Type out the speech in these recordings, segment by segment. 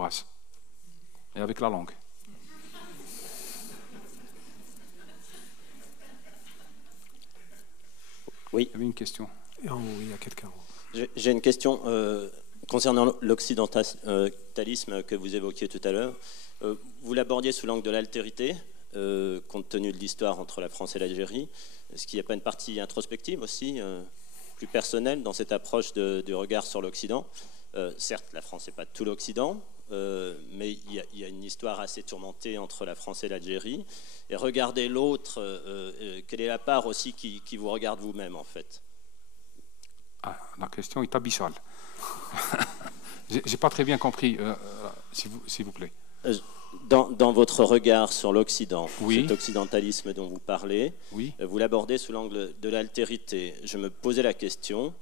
brasse. Et avec la langue. Oui. Il y avait une question. Oui, il y a quelqu'un. J'ai une question concernant l'occidentalisme que vous évoquiez tout à l'heure. Vous l'abordiez sous l'angle de l'altérité, compte tenu de l'histoire entre la France et l'Algérie. Est-ce qu'il n'y a pas une partie introspective aussi, plus personnelle, dans cette approche du regard sur l'Occident? Certes, la France n'est pas tout l'Occident, mais il y a une histoire assez tourmentée entre la France et l'Algérie. Et regardez l'autre, quelle est la part aussi qui vous regarde vous-même, en fait? Ah, la question est abyssale. J'ai pas très bien compris, s'il vous plaît. Dans votre regard sur l'Occident, oui. Cet occidentalisme dont vous parlez, oui. Vous l'abordez sous l'angle de l'altérité. Je me posais la question,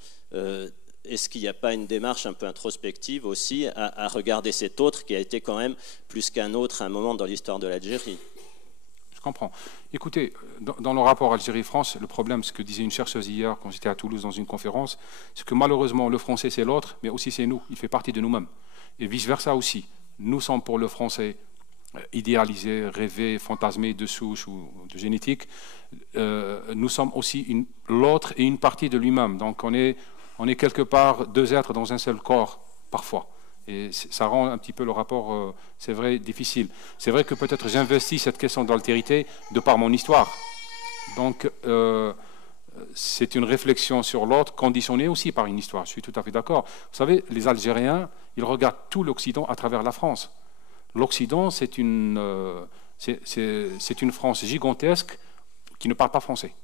est-ce qu'il n'y a pas une démarche un peu introspective aussi à regarder cet autre qui a été quand même plus qu'un autre à un moment dans l'histoire de l'Algérie? Je comprends. Écoutez, dans le rapport Algérie-France, le problème, ce que disait une chercheuse hier quand j'étais à Toulouse dans une conférence, c'est que malheureusement, le français c'est l'autre, mais aussi c'est nous. Il fait partie de nous-mêmes. Et vice-versa aussi. Nous sommes pour le français idéalisé, rêvé, fantasmé de souche ou de génétique. Nous sommes aussi l'autre et une partie de lui-même. Donc on est quelque part deux êtres dans un seul corps, parfois. Et ça rend un petit peu le rapport, c'est vrai, difficile. C'est vrai que peut-être j'investis cette question d'altérité de par mon histoire. Donc, c'est une réflexion sur l'autre, conditionnée aussi par une histoire. Je suis tout à fait d'accord. Vous savez, les Algériens, ils regardent tout l'Occident à travers la France. L'Occident, c'est une France gigantesque qui ne parle pas français.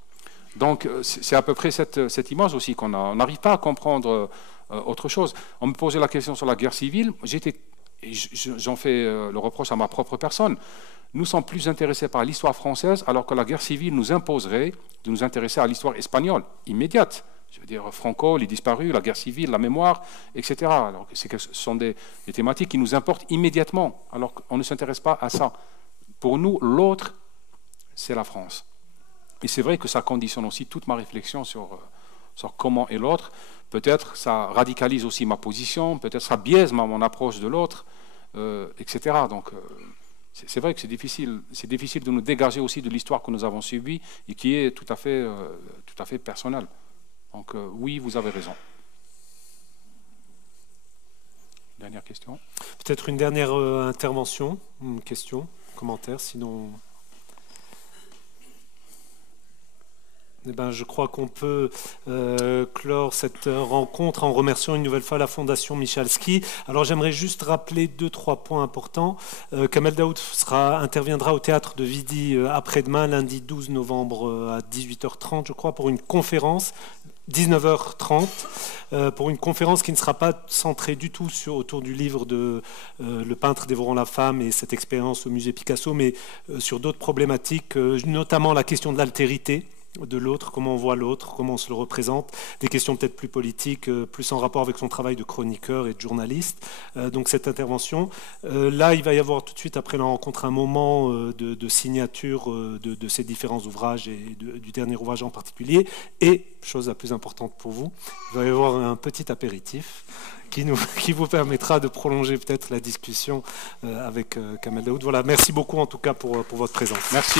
Donc, c'est à peu près cette image aussi qu'on a. On n'arrive pas à comprendre autre chose. On me posait la question sur la guerre civile. J'en fais le reproche à ma propre personne. Nous sommes plus intéressés par l'histoire française, alors que la guerre civile nous imposerait de nous intéresser à l'histoire espagnole, immédiate. Je veux dire, Franco, les disparus, la guerre civile, la mémoire, etc. Alors, ce sont des thématiques qui nous importent immédiatement, alors qu'on ne s'intéresse pas à ça. Pour nous, l'autre, c'est la France. Et c'est vrai que ça conditionne aussi toute ma réflexion sur comment est l'autre. Peut-être ça radicalise aussi ma position, peut-être ça biaise mon approche de l'autre, etc. Donc, c'est vrai que c'est difficile de nous dégager aussi de l'histoire que nous avons subie et qui est tout à fait personnelle. Donc, oui, vous avez raison. Dernière question. Peut-être une dernière intervention, une question, commentaire, sinon... Eh ben, je crois qu'on peut clore cette rencontre en remerciant une nouvelle fois la Fondation Michalski. Alors j'aimerais juste rappeler 2-3 points importants. Kamel Daoud interviendra au théâtre de Vidi après-demain, lundi 12 novembre à 18h30, je crois, pour une conférence. 19h30 pour une conférence qui ne sera pas centrée du tout autour du livre de Le peintre dévorant la femme et cette expérience au musée Picasso, mais sur d'autres problématiques, notamment la question de l'altérité de l'autre, comment on voit l'autre, comment on se le représente, des questions peut-être plus politiques, plus en rapport avec son travail de chroniqueur et de journaliste. Donc cette intervention, là il va y avoir tout de suite après la rencontre un moment de signature de ces différents ouvrages et du dernier ouvrage en particulier, et, chose la plus importante pour vous, il va y avoir un petit apéritif qui vous permettra de prolonger peut-être la discussion avec Kamel Daoud. Voilà, merci beaucoup en tout cas pour votre présence. Merci.